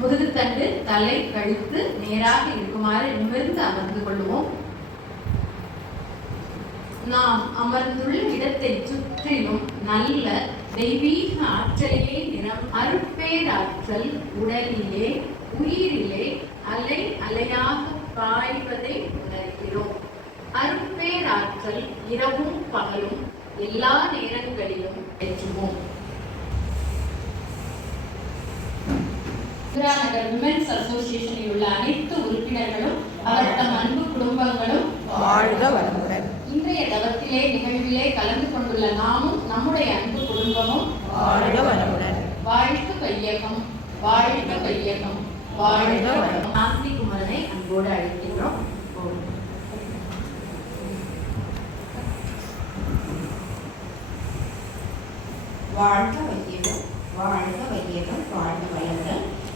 முதுகுத்தண்டு தலை கழுத்து நேராக இருக்குமாறு நிமிர்ந்து அமர்ந்து கொள்வோம் நாம் அமர்ந்துள்ள இடத்தை சுற்றிலும் நல்ல தெய்வீக ஆற்றலையே நிறம் அருட்பேராற்றல் உடலிலே உயிரிலே அலை அலையாக பாய்வதை உணர்கிறோம். அருட்பேராற்றல் இரவும் பகலும் எல்லா நேரங்களிலும் பெற்றுவோம் நகர் விமென்ஸ் அசோசியேஷனில் உள்ள அனைத்து உறுப்பினர்களும் அவர் தம் அன்பு குடும்பங்களும் வாழ்க வளமுடன். இன்றைய தவத்திலே நிகழ்விலே கலந்து கொண்டுள்ள நாமும் நம்முடைய அன்பு குடும்பமும் வாழ்க வளமுடன். வாழ்க வையகம் வாழ்க வையகம் வாழ்க வளம் ஆந்தி குமரனை அன்போடு அழைக்கின்றோம். வாழ்க வையகம் வாழ்க வையகம் வாழ்க வளங்கள்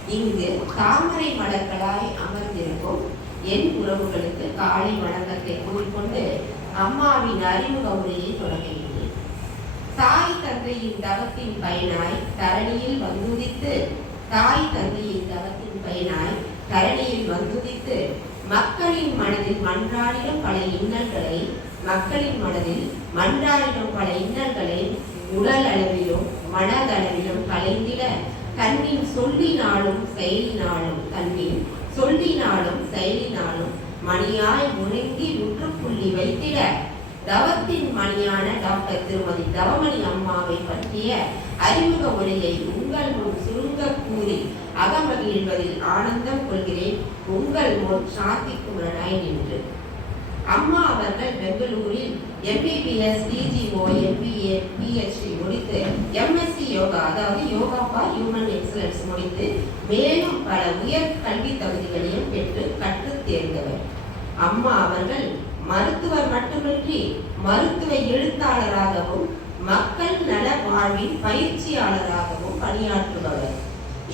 இங்கு தாமரை மலர்களாய் அமர்ந்திருக்கும் என் உறவுகளுக்கு காலை வணக்கத்தை கூறிக்கொண்டு அம்மாவின் அறிமுக உரையை தொடங்குகிறேன். தாய் தந்தையின் தவத்தின் பயனாய் தரணியில் வந்துதித்து தாய் தந்தையின் தவத்தின் பயனாய் தரணியில் வந்துதித்து மக்களின் மனதில் மன்றாடிடும் பல இன்னல்களை மக்களின் மனதில் மன்றாடிடும் பல இன்னல்களை உடல் அளவிலும் மனதளவிலும் கலைந்திட தன்னின் சொல்லினாலும் செயலினாலும் தன்னின் சொல்லினாலும் செயலினாலும் மணியாய் முழங்கி முற்றுப்புள்ளி வைத்திட. தவத்தின் மணியான டாக்டர் திருமதி தவமணி அம்மாவை பற்றிய அறிமுக உரையை உங்கள் முன் சுருங்க கூறி அகமகிழ்வதில் ஆனந்தம் கொள்கிறேன். உங்கள் முன் சாந்தி குமரனாய் நின்று அம்மா அவர்கள் பெங்களூரில் எம்பிபிஎஸ் டிஜிஓ எம்பிஏ பிஹெச்டி முடித்து எம்எஸ்சி யோகா அதாவது யோகா ஃபார் ஹியூமன் எக்ஸலன்ஸ் முடித்து மேலும் பல உயர் கல்வி தகுதிகளையும் பெற்று கற்றுத் தேர்ந்தவர். அம்மா அவர்கள் மருத்துவர் மட்டுமின்றி மருத்துவ எழுத்தாளராகவும் மக்கள் நல வாழ்வின் பயிற்சியாளராகவும் பணியாற்றுபவர்.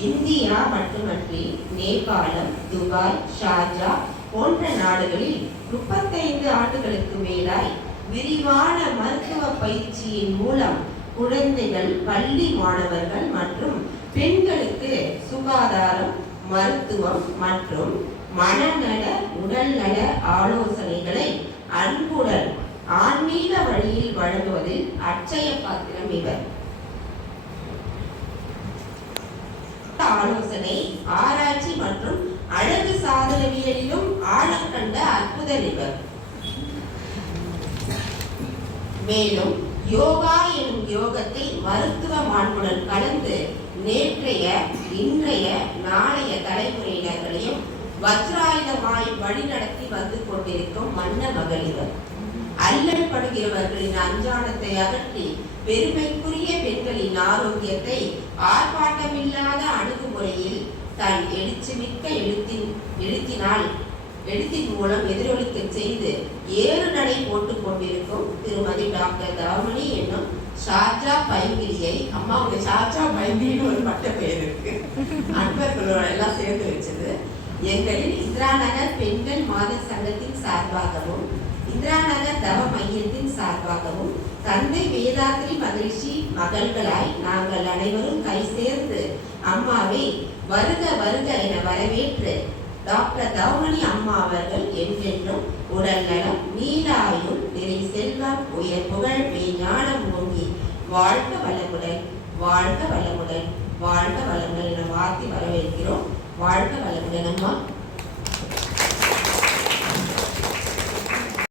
இந்தியா மட்டுமன்றி நேபாளம் துபாய் ஷார்ஜா போன்ற நாடுகளில் முப்பத்தைந்து ஆண்டுகளுக்கு மேலாய் விரிவான மருத்துவ பயிற்சியின் மூலம் குழந்தைகள் பள்ளி மாணவர்கள் மற்றும் பெண்களுக்கு சுகாதாரம் மருத்துவம் மற்றும் மனநல உடல்நல ஆலோசனைகளை அன்புடன் ஆன்மீக வழியில் வழங்குவதில் அட்சய பாத்திரம் இவர். சாதனவியலிலும் ஆழம் கண்ட அற்புதர் மேலும் யோகா எனும் யோகத்தை மருத்துவ மாண்புடன் கலந்து நேற்றைய இன்றைய நாளைய தலைமுறையினர்களையும் வஜ்ராயுதமாய் வழிநடத்தி வந்து கொண்டிருக்கும் மன்ன மகளிர் அல்லற்படுகிறவர்களின் அஞ்சானத்தை அகற்றி பெருமைக்குரிய பெண்களின் ஆரோக்கியத்தை ஆர்ப்பாட்ட எழுத்தினால். எழுத்தின் மூலம் எதிரொலிக்க செய்து ஏறு நடை போட்டுக் கொண்டிருக்கும் திருமதி டாக்டர் தவமணி என்னும் ஷார்ஜா பைங்கிரியை அம்மா உங்க ஷார்ஜா பைங்கிரின்னு ஒரு பட்ட பெயர் இருக்கு. அன்பர்களோட எல்லாம் சேர்ந்து வச்சது. எங்களின் இந்திரா நகர் பெண்கள் மாத சங்கத்தின் சார்பாகவும் இந்திரா நகர் தவ மையத்தின் சார்பாகவும் தந்தை வேதாத்ரி மகிழ்ச்சி மகள்களாய் நாங்கள் அனைவரும் கை சேர்ந்து அம்மாவை வருக வருக என வரவேற்று டாக்டர் தௌமணி அம்மா அவர்கள் என்றென்றும் உடல் நலம் நீலாயும் நிறை செல்வம் உயர் புகழ் மெய்ஞானம் ஓங்கி வாழ்க வளமுடன் வாழ்க வளமுடன் வாழ்க வளமுடன் என வாழ்த்தி வரவேற்கிறோம். வாழ்க வளமுடன் அம்மா.